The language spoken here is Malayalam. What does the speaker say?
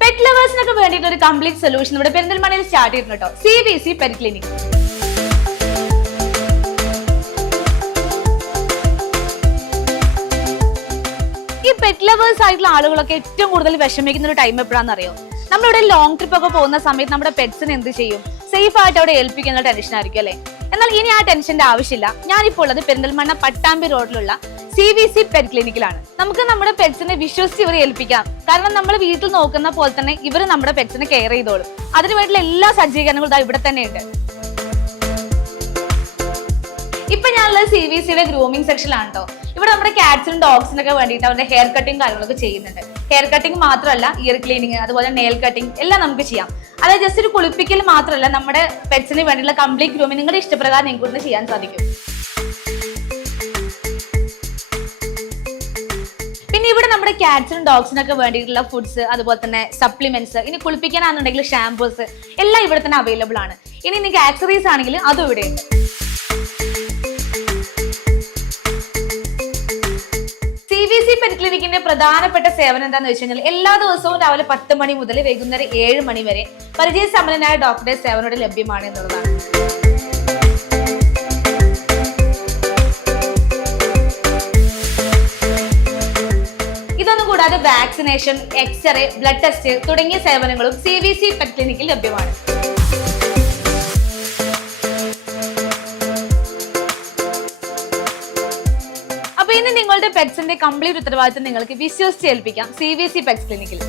പെറ്റ് ലവേഴ്സിനൊക്കെ വേണ്ടിയിട്ട് ഒരു കംപ്ലീറ്റ് സൊല്യൂഷൻ ഇവിടെ പെരിന്തൽമണ്ണയിൽ സ്റ്റാർട്ട് ചെയ്തിട്ടുണ്ട് കേട്ടോ. CVC pet clinic. ഈ പെറ്റ് ലവേഴ്സ് ആയിട്ടുള്ള ആളുകളൊക്കെ ഏറ്റവും കൂടുതൽ വിഷമിക്കുന്ന ഒരു ടൈം എപ്പോഴാണെന്ന് അറിയോ? നമ്മളിവിടെ ലോങ് ട്രിപ്പ് ഒക്കെ പോകുന്ന സമയത്ത് നമ്മുടെ പെറ്റ്സിന് എന്ത് ചെയ്യും? സേഫ് ആയിട്ട് അവിടെ ഏൽപ്പിക്കുന്ന ടെൻഷൻ ആയിരിക്കും അല്ലെ? എന്നാൽ ഇനി ആ ടെൻഷന്റെ ആവശ്യമില്ല. ഞാനിപ്പോൾ ഉള്ളത് പെരിന്തൽമണ്ണ പട്ടാമ്പി റോഡിലുള്ള CVC പെറ്റ് ക്ലിനിക്കിലാണ്. നമുക്ക് നമ്മുടെ പെറ്റ്സിനെ വിശ്വസിച്ച് ഇവരെ ഏൽപ്പിക്കാം. കാരണം നമ്മൾ വീട്ടിൽ നോക്കുന്ന പോലെ തന്നെ ഇവർ നമ്മുടെ പെറ്റ്സിനെ കെയർ ചെയ്തോളും. അതിനു വേണ്ടിയുള്ള എല്ലാ സജ്ജീകരണങ്ങളും ഇതാ ഇവിടെ തന്നെ ഉണ്ട്. ഇപ്പൊ ഞാനുള്ളത് CVCയുടെ ഗ്രൂമിംഗ് സെക്ഷനിലാണ് കേട്ടോ. ഇവിടെ നമ്മുടെ കാറ്റ്സിനും ഡോഗ്സിനൊക്കെ വേണ്ടിയിട്ട് അവരുടെ ഹെയർ കട്ടിങ് കാര്യങ്ങളൊക്കെ ചെയ്യുന്നുണ്ട്. ഹെയർ കട്ടിങ് മാത്രമല്ല, ഇയർ ക്ലീനിങ്, അതുപോലെ നെയിൽ കട്ടിങ് എല്ലാം നമുക്ക് ചെയ്യാം. അതായത് ജസ്റ്റ് ഒരു കുളിപ്പിക്കൽ മാത്രമല്ല, നമ്മുടെ പെറ്റ്സിന് വേണ്ടിയുള്ള കംപ്ലീറ്റ് ഗ്രൂമിംഗ് നിങ്ങളുടെ ഇഷ്ടപ്രകാരം നിങ്ങൾക്ക് ചെയ്യാൻ സാധിക്കും. പിന്നെ ഇവിടെ നമ്മുടെ കാറ്റ്സിനും ഡോഗ്സിനൊക്കെ വേണ്ടിയിട്ടുള്ള ഫുഡ്സ്, അതുപോലെ തന്നെ സപ്ലിമെന്റ്സ്, ഇനി കുളിപ്പിക്കാനാണെന്നുണ്ടെങ്കിൽ ഷാംപൂസ് എല്ലാം ഇവിടെ തന്നെ അവൈലബിൾ ആണ്. ഇനി നിങ്ങൾക്ക് ആക്സറീസ് ആണെങ്കിൽ അതും ഇവിടെ ഉണ്ട്. CVC പെറ്റ് ക്ലിനിക്കിന്റെ പ്രധാനപ്പെട്ട സേവനം എന്താന്ന് വെച്ച് കഴിഞ്ഞാൽ എല്ലാ ദിവസവും രാവിലെ 10 മണി മുതൽ വൈകുന്നേരം 7 മണി വരെ പരിചയസമ്പന്നനായ ഡോക്ടറുടെ സേവനം ലഭ്യമാണ് എന്നുള്ളതാണ്. ഇതൊന്നും കൂടാതെ വാക്സിനേഷൻ, എക്സ്റേ, ബ്ലഡ് ടെസ്റ്റ് തുടങ്ങിയ സേവനങ്ങളും CVC പെറ്റ് ക്ലിനിക്കിൽ ലഭ്യമാണ്. അപ്പൊ ഇനി നിങ്ങളുടെ പെറ്റ്സിന്റെ കംപ്ലീറ്റ് ഉത്തരവാദിത്തം നിങ്ങൾക്ക് വിശ്വസിച്ച് ഏൽപ്പിക്കാം CVC പെറ്റ് ക്ലിനിക്കിൽ.